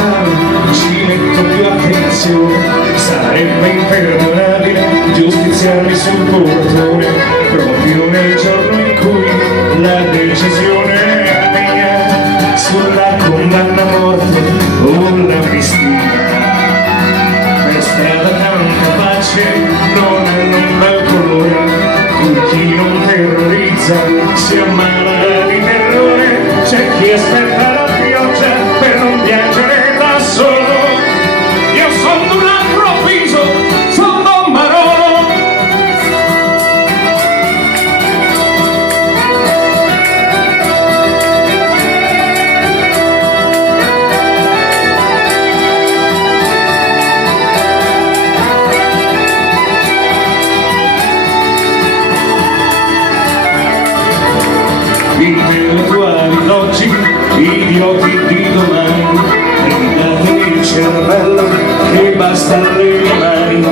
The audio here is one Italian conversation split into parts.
caro, ci metto più attenzione. Sarebbe imperdonabile giustiziarmi sul portone proprio nel giorno in cui la decisione è mia sulla condanna a morte o l'amnistia. Per strada tanta pace non hanno un bel colore, con chi non terrorizza si ammala di terrore. C'è chi aspetta la pioggia per non piangere da solo. Io sono un altro viso, sono Don Marolo. Intellettuali d'oggi, idioti di domani, ridate il cervello che bastano le mani,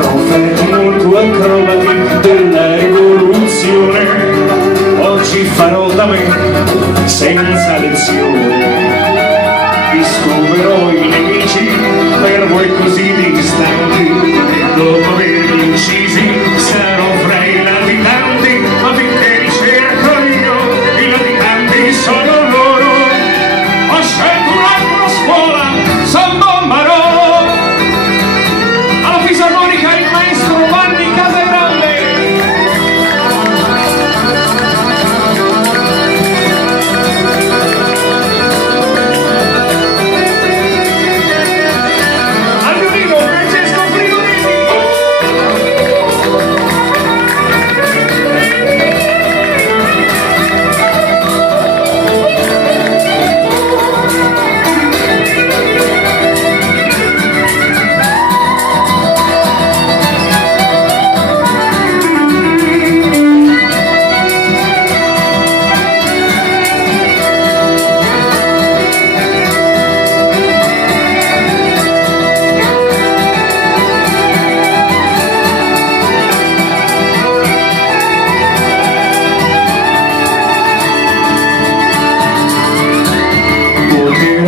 profeti molto acrobati della rivoluzione. Oggi farò da me senza lezione, discoverò i nemici per voi così distanti e dopo averli uccisi sarò fra i latitanti, ma finché li cerco io i latitanti sono loro. Ho scelto un'altra scuola, San Don Marolo, alla fisarmonica il maestro Vanni Casagrande. Al violino Francesco Frigorini.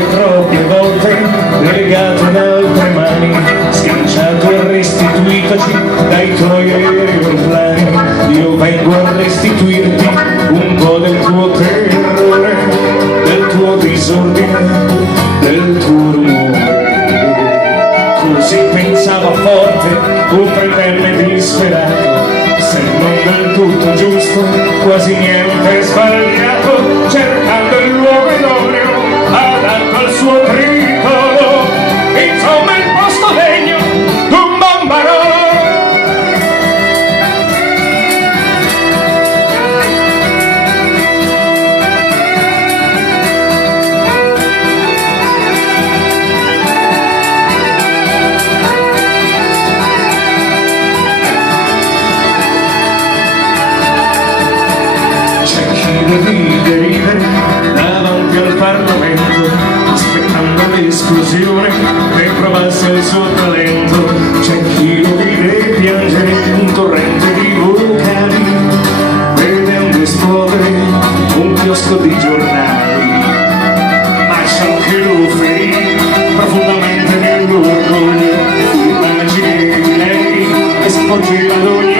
Troppe volte legato in altre mani, schiacciato e restituitoci dai tuoi aeroplani. Io vengo a restituirti un po' del tuo terrore, del tuo disordine, del tuo rumore. Così pensava forte un pretende disperato, se non del tutto giusto, quasi niente sbagliato, cercando il luogo idoneo adatto al suo tritolo, insomma il posto degno d'un Don Marolo. C'è chi deve ridere davanti al Parlamento, aspettando l'esclusione che provasse il suo talento. C'è chi lo vide piangere un torrente di vulcani, vedendo esplodere un chiosco di giornali. Ma c'è anche lo ferì profondamente nell'orgoglio, fu immagine di lei che sporgeva ad ogni